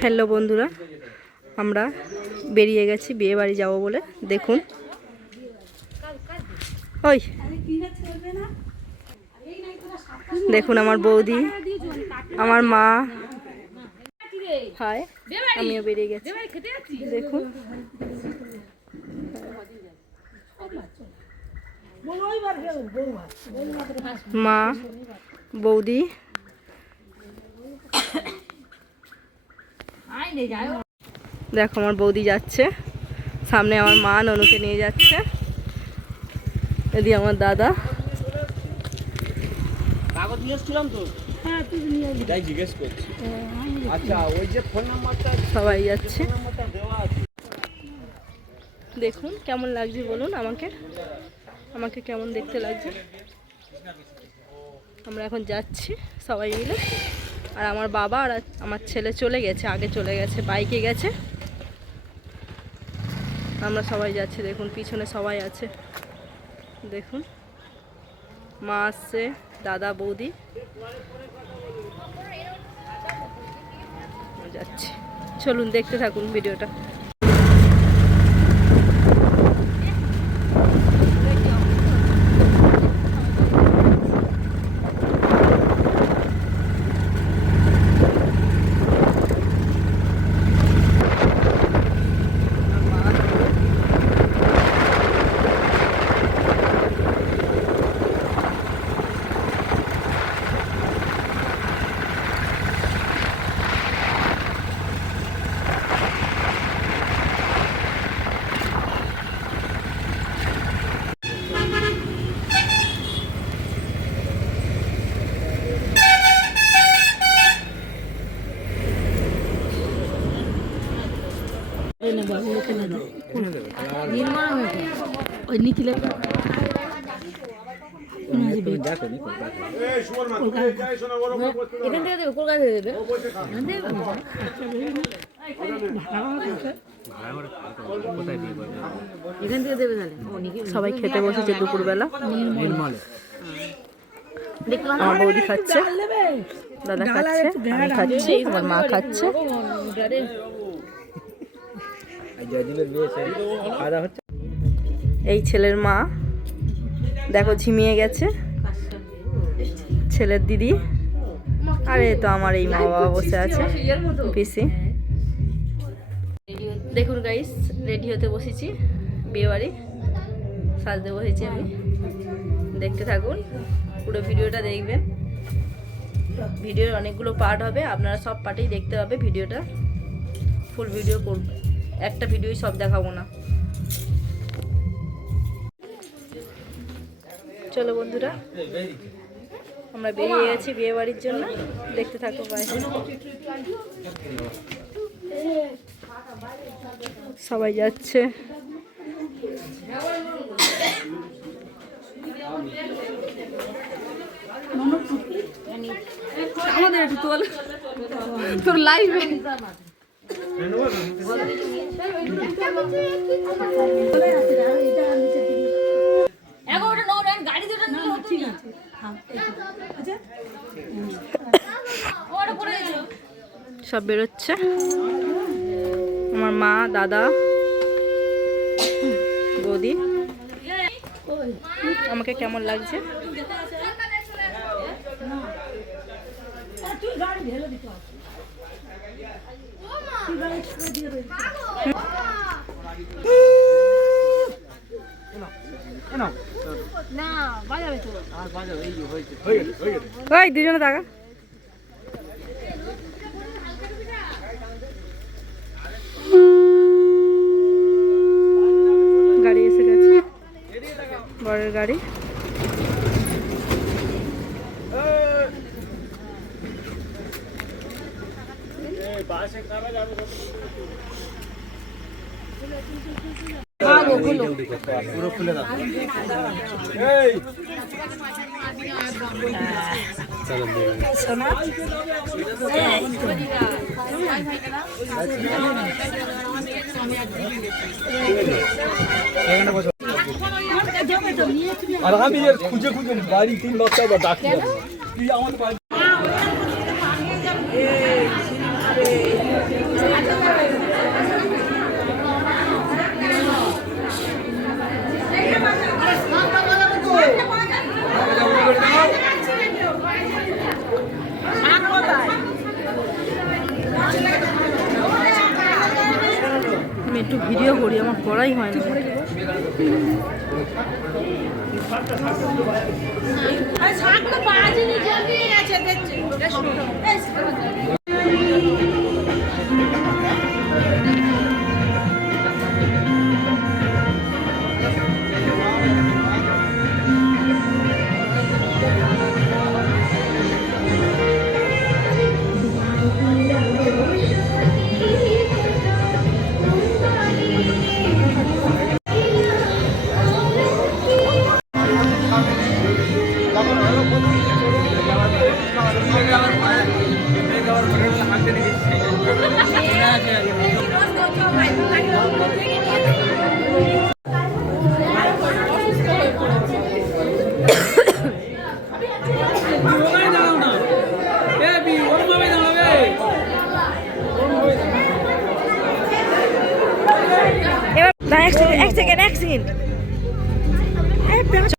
Hello বন্ধুরা, আমরা বেরিয়ে গেছি বিয়ে বাড়ি যাবো বলে। দেখুন ওই দেখুন আমার বৌদি, আমার মা, হাই, আমিও বেরিয়ে গেছি। দেখুন মা, বৌদি, দেখো আমার বৌদি যাচ্ছে সামনে, আমার মা ননুকে নিয়ে যাচ্ছে, এদিকে আমার দাদা। সবাই যাচ্ছে। দেখুন কেমন লাগছে বলুন আমাকে, আমাকে কেমন দেখতে লাগছে। আমরা এখন যাচ্ছি সবাই মিলে, আর আমার বাবা আর আমার ছেলে চলে গেছে, আগে চলে গেছে, বাইকে গেছে। আমরা সবাই যাচ্ছি, দেখুন পিছনে সবাই আছে। দেখুন মা আসছে, দাদা, বৌদি যাচ্ছে। চলুন দেখতে থাকুন ভিডিওটা। সবাই খেতে বসেছে দুপুরবেলা। আমার বৌদি খাচ্ছে, দাদা খাচ্ছে, আমি খাচ্ছি, আমার মা খাচ্ছে। এই ছেলের মা দেখো ঝিমিয়ে গেছে, ছেলের দিদি, আর এই তো আমার এই মা বাবা বসে আছে, পিসি। দেখুন গাইস, রেডি হতে বসেছি, বিয়ে বাড়ি সাজতে বসেছি আমি। দেখতে থাকুন, পুরো ভিডিওটা দেখবেন। ভিডিওর অনেকগুলো পার্ট হবে, আপনারা সব পার্টেই দেখতে হবে ভিডিওটা। ফুল ভিডিও করব, একটা ভিডিওই সব দেখাবো না। চলো বন্ধুরা, আমরা বেরিয়ে গেছি বিয়ে বাড়ির জন্য। দেখতে থাকো বাইরে, সবাই যাচ্ছে। আমাদের একটু তোল, তোর লাইভে সব বেরোচ্ছে। আমার মা, দাদা, বৌদি। আমাকে কেমন লাগছে? ওই দুজনে থাকা, গাড়ি এসে গেছে, বরের গাড়ি। পুরো খুলে দাও। সোনা আর আমি খুঁজে খুঁজে বাড়ি 3 বছর ডাকি আমাদের আমি একটু ভিডিও করি, আমার করাই হয় না। এবার এক সেকেন্ড